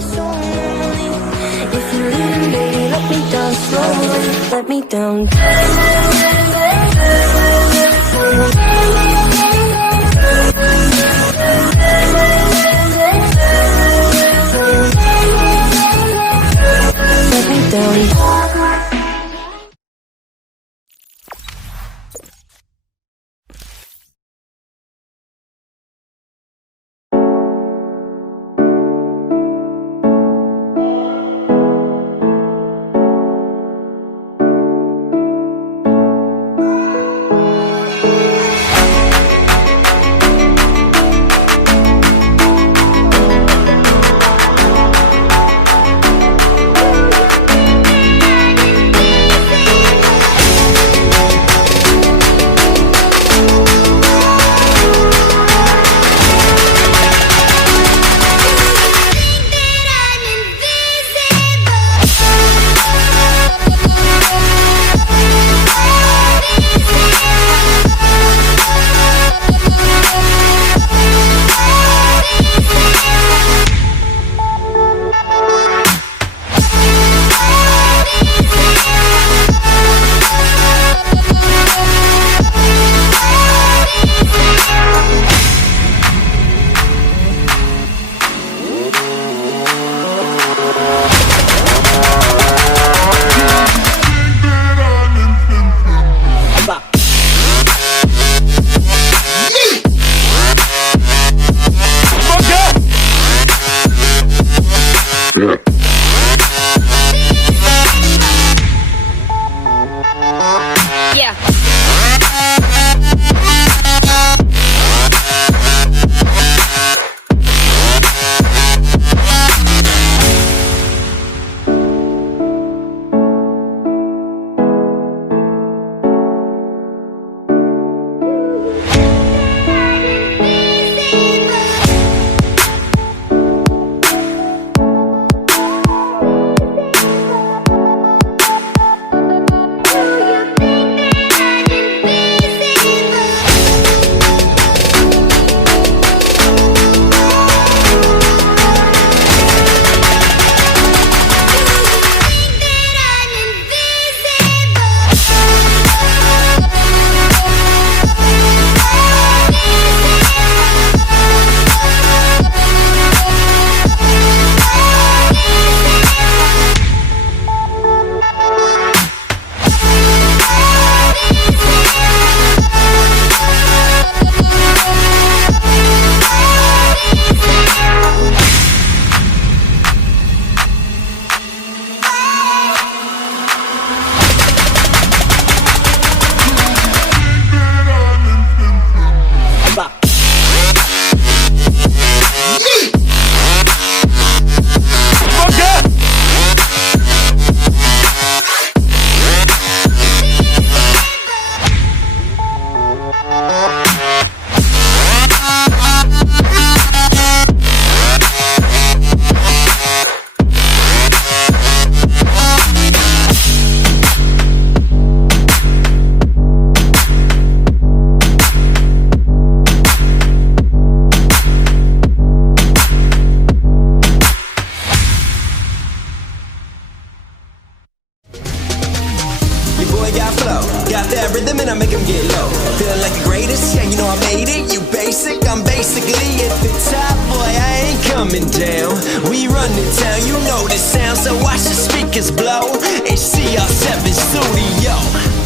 so lonely. If you're leaving, baby, let me down slowly. Let me down. Let me down. Got that rhythm and I make them get low. Feeling like the greatest, yeah, you know I made it. You basic, I'm basically at the top. Boy, I ain't coming down. We run the town, you know the sound. So watch the speakers blow. HCR7 Studio.